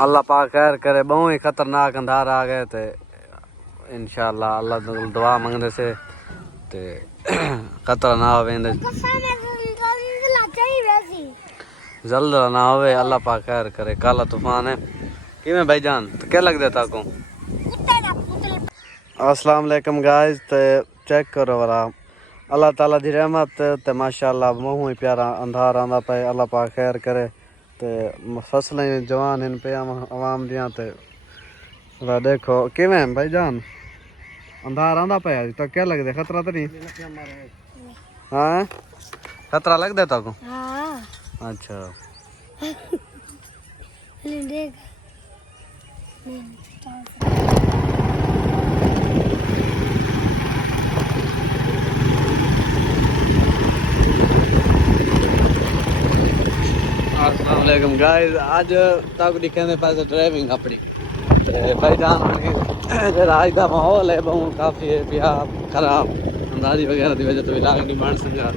अल्लाह पाक खैर करे। बहुत ही खतरनाक अंधार आ गए थे। इंशाल्लाह अल्लाह दुआ मंगने से ते खतरा ना होवे, जल्द ना होवे। अल्लाह पाक खैर करे। काला तूफान है किमें भाईजान, तो क्या लगता था को? अस्सलाम वालेकुम गाइस। ते चेक करो वाला अल्लाह ताला दी रहमत ते माशाअल्लाह बहुत ही प्यारा अंधार आंदा पे। अल्लाह पाक खैर करे ते फसलें जवान इन पे आवाम दियां ते देखो किवें भाईजान अंधार आंदा पे। तो क्या लगता खतरा तो नहीं? हाँ खतरा लगता था को? अच्छा अस्सलाम वालेकुम गाइस। आज तक दिखाने पास ड्राइविंग अपनी भाईजान जरा आज का माहौल है बहुत काफ़ी है पिया खराब अंदाजी वगैरह की वजह तो इलाज नहीं बन सका।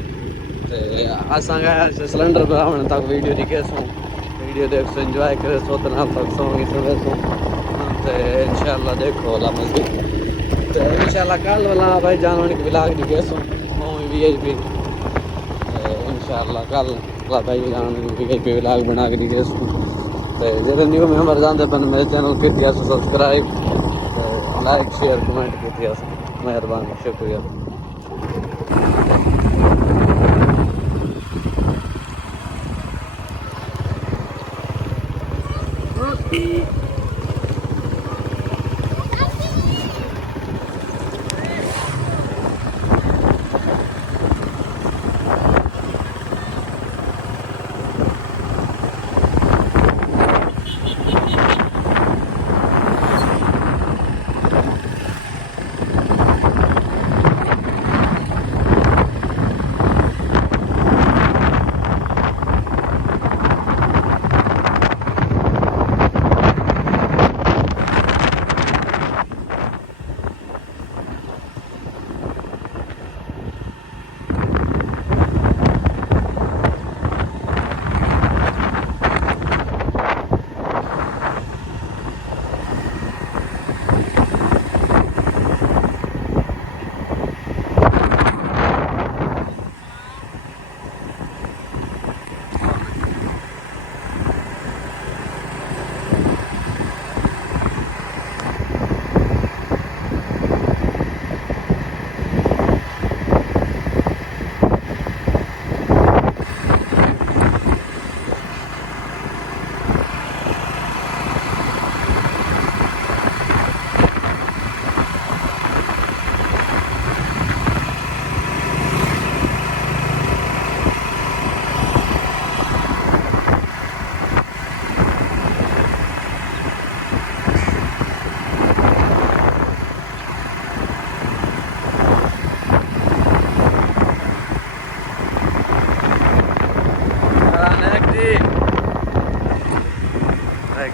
असा गए सिलेंडर भरावन तक वीडियो दिखे सो, वीडियो देख सो इंजॉय करे सो तो ना तक सो सुबह सो तो इंशाल्लाह देखो वाला मस्जिद तो इंशाल्लाह कल वाला भाई जान के ब्लॉग दिखे सो वीआईपी इंशाल्लाह कल भाई जान वीआईपी ब्लॉग बना के दिखे सो। तो जो न्यू मेंबर जानते पन मेरे चैनल की दिया सब्सक्राइब लाइक शेयर कमेंट की दिया मेहरबानी शुक्रिया।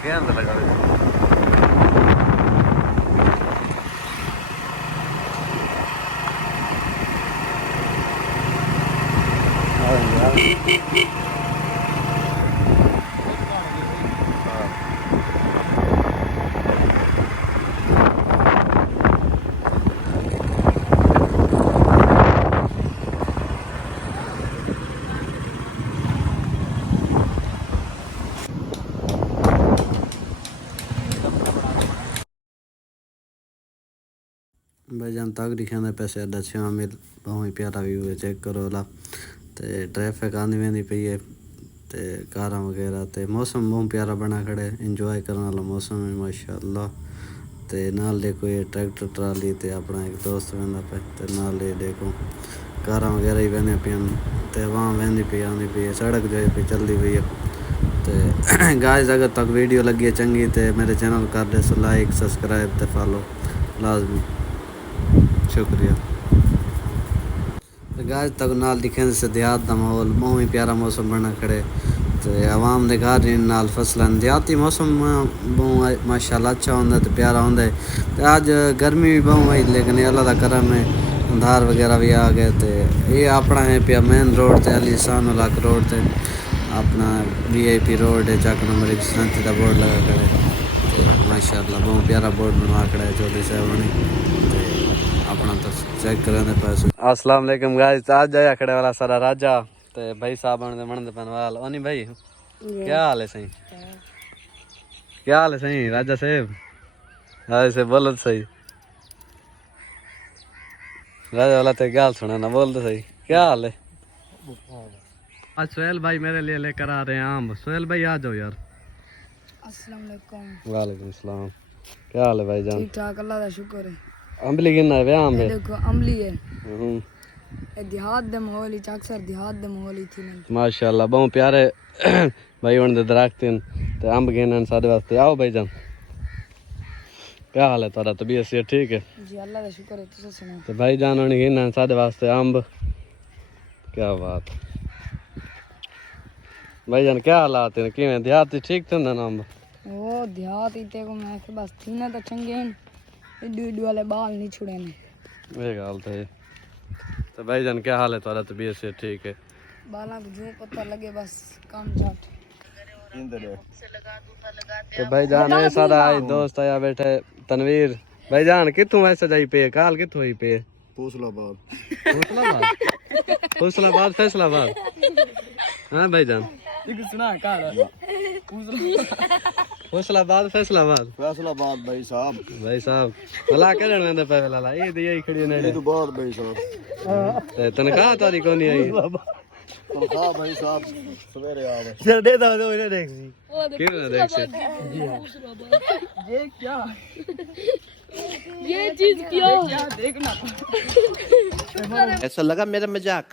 ¿Qué anda la cabeza? भाईजान तक दिखाने पैसे अड्डा शामिल बहुत ही प्यारा व्यू है चेक करो ला। तो ट्रैफिक आंदी वेंदी पई है तो कारां वगैरह तो मौसम बहुत प्यारा बना खड़े इंजॉय करने वाला मौसम है माशाअल्लाह। तो नाल देखो ये ट्रैक्टर ट्राली तो अपना एक दोस्त वेंदा पे तो नाल ये देखो कारां वगैरह ही वेंदी पियां तो वहाँ वेंदी पई आंदी पई है सड़क जो है पे चलती पई है। तो गाइस अगर तक वीडियो लगी है चंगी तो मेरे चैनल कर दे सो लाइक सब्सक्राइब तो फॉलो लाजमी शुक्रिया। गाज तक नाल दिखे से देहात का माहौल बहुत ही प्यारा मौसम बना खड़े तो आवाम ने घर नाल फसलन देहाती मौसम बहुत माशाल्लाह अच्छा होंगे तो प्यारा होंगे। तो आज गर्मी भी बहुत हुई लेकिन अल्लाह का करम है अंधार वगैरह भी आ गए। तो ये अपना है पिया मेन रोड से अली शान उलाक रोड से अपना VIP रोड है, चक नंबर 137 का बोर्ड लगा खड़े। तो माशाल्लाह बहुत प्यारा बोर्ड बनवा खड़ा है चौधरी साहब ने। अपना तो चेक करें पैसे। अस्सलाम वालेकुम गाइस, आज जाया खड़े वाला सारा राजा ते भाई साहब मन पनवाल ओनी भाई क्या हाल है सही? क्या हाल है सही राजा साहब? ऐसे बोलो तो सही राजा वाला ते क्या सुना ना, बोल तो सही क्या हाल है? आज सोहेल भाई मेरे लिए लेकर आ रहे हैं आम। सोहेल भाई आ जाओ यार। अस्सलाम वालेकुम। वालेकुम सलाम। क्या हाल है भाई जान? ठीक ठाक, अल्लाह का शुक्र है। अम्बली गिनना है आम ये है। देखो अमली है। ये देहात दे माहौल ही अक्सर देहात दे माहौल ही थी ना। माशाल्लाह बहुत प्यारे भाई उन दे दरख्त हैं ते अंब गिनन साडे वास्ते। आओ भाई जान, क्या हाल है तारा? तबीयत से ठीक है जी अल्लाह का शुक्र है। तुझे सुनाओ। तो भाई जान उन्हें गिनन साडे वास्ते अंब। क्या बात भाई जान, क्या हालात हैं? किवें देहात ठीक थे ना अंब? ओ देहात ही ते को मैं के बस थी ना तो चंगे हैं। इडू वाले बाल नहीं छुड़े ने। ये गाल तो भाई जान क्या हाल है तारा? तबीयत से ठीक है? बाला को जो पता लगे बस काम चाट। तो भाई जान ये सारा दोस्त आया बैठे तनवीर। भाई जान कितों ऐसे जाई पे काल कितों ही पे? फैसलाबाद हाँ भाई जान सुना काल फैसलाबाद भाई साहब भला करन वेंदे पे लाला ये दी खड़ी ने ये तो बहुत भाई साहब ते तनख्वाह तारी कोनी आई। तनख्वाह भाई साहब सवेरे आ गए। सर दे दो इन्हें देख सी। क्यों देख से ये क्या ये चीज क्या देखना ऐसा लगा मेरा मजाक